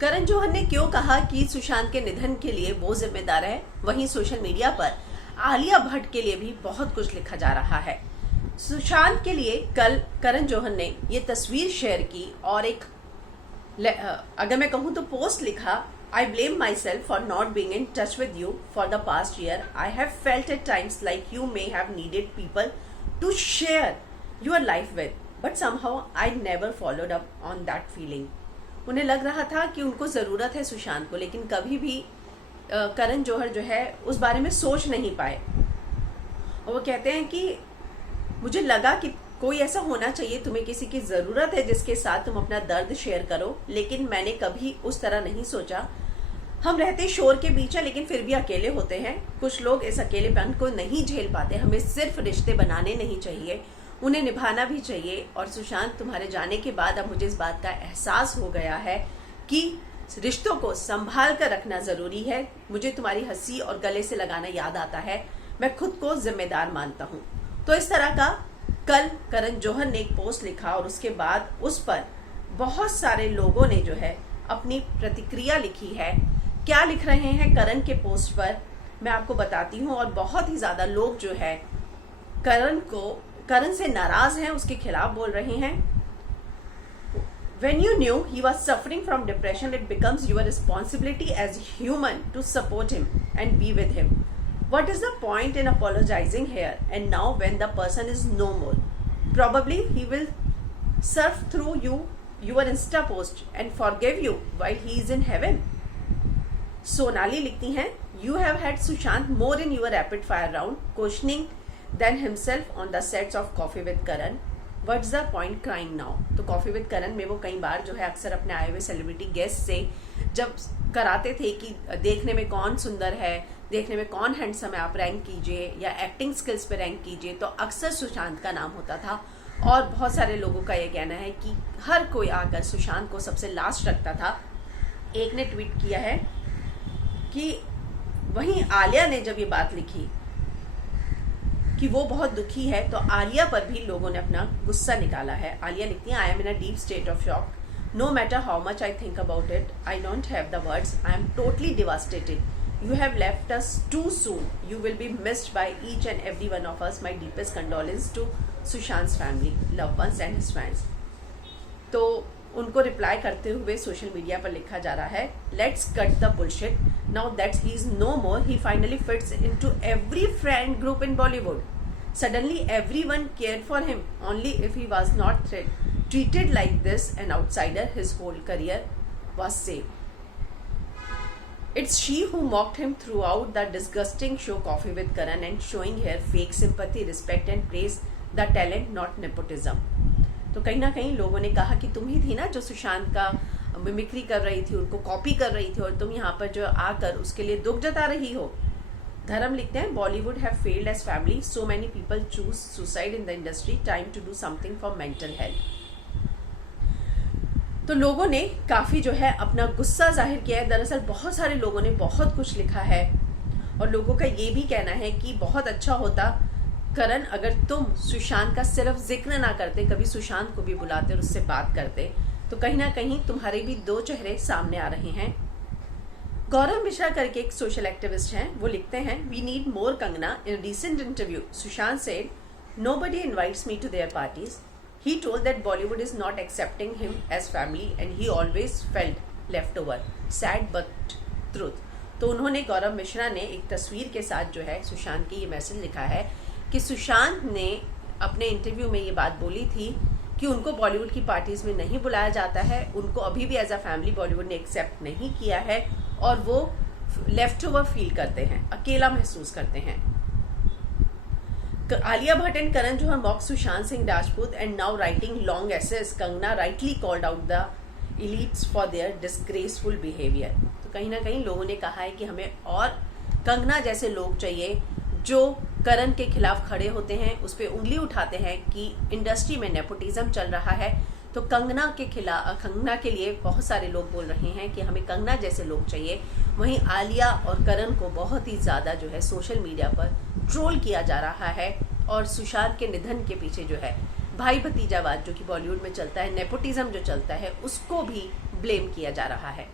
करण जौहर ने क्यों कहा कि सुशांत के निधन के लिए वो जिम्मेदार है, वहीं सोशल मीडिया पर आलिया भट्ट के लिए भी बहुत कुछ लिखा जा रहा है। सुशांत के लिए कल करण जौहर ने ये तस्वीर शेयर की और एक अगर मैं कहूँ तो पोस्ट लिखा, I blame myself for not being in touch with you for the past year. I have felt at times like you may have needed people to share your life with, but somehow I never followed up on that feeling. उन्हें लग रहा था कि उनको ज़रूरत है सुशांत को, लेकिन कभी भी करण जौहर जो है उस बारे में सोच नहीं पाए। और वो कहते हैं कि मुझे लगा कि कोई ऐसा होना चाहिए, तुम्हें किसी की ज़रूरत है जिसके साथ तुम अपना दर्द शेयर करो, लेकिन मैंने कभी उस तरह नहीं सोचा। हम रहते शोर के बीच हैं, लेकिन फिर भी अकेले होते हैं। कुछ लोग इस अकेलेपन को नहीं झेल पाते। हमें सिर्फ रिश्ते बनाने नहीं चाहिए, उन्हें निभाना भी चाहिए। और सुशांत, तुम्हारे जाने के बाद अब मुझे इस बात का एहसास हो गया है कि रिश्तों को संभाल कर रखना ज़रूरी है। मुझे तुम्हारी हंसी और गले से लगाना याद आता है। मैं खुद को जिम्मेदार मानता हूँ। तो इस तरह का कल करण जौहर ने एक पोस्ट लिखा और उसके बाद उस पर बहुत सारे लोगों ने जो है अपनी प्रतिक्रिया लिखी है। क्या लिख रहे हैं करण के पोस्ट पर मैं आपको बताती हूँ। और बहुत ही ज्यादा लोग जो है करण से नाराज हैं, उसके खिलाफ बोल रहे हैं। When you knew he was suffering from depression, it becomes your responsibility as a human to support him and be with him. What is the point in apologizing here and now when the person is no more? Probably he will surf through your Insta post and forgive you while he is in heaven. Sonali लिखती हैं, You have had Sushant more in your rapid fire round questioning than himself on the sets of Coffee with Karan. What's the point crying now? तो coffee with करण में वो कई बार जो है अक्सर अपने आए हुए सेलिब्रिटी गेस्ट से जब कराते थे कि देखने में कौन सुंदर है, देखने में कौन हैंडसम है, आप रैंक कीजिए या एक्टिंग स्किल्स पे रैंक कीजिए, तो अक्सर सुशांत का नाम होता था। और बहुत सारे लोगों का ये कहना है कि हर कोई आकर सुशांत को सबसे लास्ट रखता था। एक ने ट्वीट किया है कि वहीं आलिया ने जब ये बात लिखी कि वो बहुत दुखी है, तो आलिया पर भी लोगों ने अपना गुस्सा निकाला है। आलिया लिखती है, I am in a deep state of shock, no matter how much I think about it, I don't have the words, I am totally devastated, you have left us too soon, you will be missed by each and every one of us, my deepest condolence to Sushant's family, loved ones and his fans। तो उनको reply करते हुए social media पर लिखा जा रहा है, let's cut the bullshit, now that he is no more, he finally fits into every friend group in Bollywood, suddenly everyone cared for him, only if he was not treated like this an outsider, his whole career was saved. It's she who mocked him throughout the disgusting show Coffee with Karan and showing her fake sympathy, respect and praise the talent, not nepotism. तो कहीं ना कहीं लोगों ने कहा कि तुम ही थी ना जो सुशांत का मिमिक्री कर रही थी, उनको कॉपी कर रही थी, और तुम यहाँ पर जो आकर उसके लिए दुख जता रही हो। धर्म लिखते हैं, Bollywood have failed as family, so many people choose suicide in the industry, time to do something for mental health. तो लोगों ने काफी जो है अपना गुस्सा जाहिर किया है। दरअसल बहुत सारे लोगों ने बहुत कुछ लिखा है और लोगों का ये भी कहना है कि बहुत अच्छा होता करण अगर तुम सुशांत का सिर्फ जिक्र ना करते, कभी सुशांत को भी बुलाते और उससे बात करते, तो कहीं ना कहीं तुम्हारे भी दो चेहरे सामने आ रहे हैं। गौरव मिश्रा करके एक सोशल एक्टिविस्ट हैं, वो लिखते हैं, we need more Kangana. In recent interview Sushant said, nobody invites me to their parties. He told that Bollywood is not accepting him as family and he always felt left over. Sad but truth. तो उन्होंने, गौरव मिश्रा ने एक तस्वीर के साथ जो है सुशांत की ये मैसेज लिखा है कि सुशांत ने अपने इंटरव्यू में ये बात बोली थी कि उनको बॉलीवुड की पार्टीज में नहीं बुलाया जाता है, उनको अभी भी एज अ फैमिली बॉलीवुड ने एक्सेप्ट नहीं किया है और वो लेफ्ट ओवर फील करते हैं, अकेला महसूस करते हैं। Alia Bhatt and Karan Johar mocked Sushant Singh Rajput and now writing long essays. Kangana rightly called out the elites for their disgraceful behavior. तो कहीं ना कहीं लोगों ने कहा है कि हमें और कंगना जैसे लोग चाहिए जो करण के खिलाफ खड़े होते हैं, उस पर उंगली उठाते हैं कि इंडस्ट्री में नेपोटिज्म चल रहा है। तो कंगना के लिए बहुत सारे लोग बोल रहे हैं कि हमें कंगना जैसे लोग चाहिए। वहीं आलिया और करण को बहुत ही ज़्यादा जो है सोशल मीडिया पर ट्रोल किया जा रहा है और सुशांत के निधन के पीछे जो है भाई भतीजावाद जो कि बॉलीवुड में चलता है, नेपोटिज्म जो चलता है, उसको भी ब्लेम किया जा रहा है।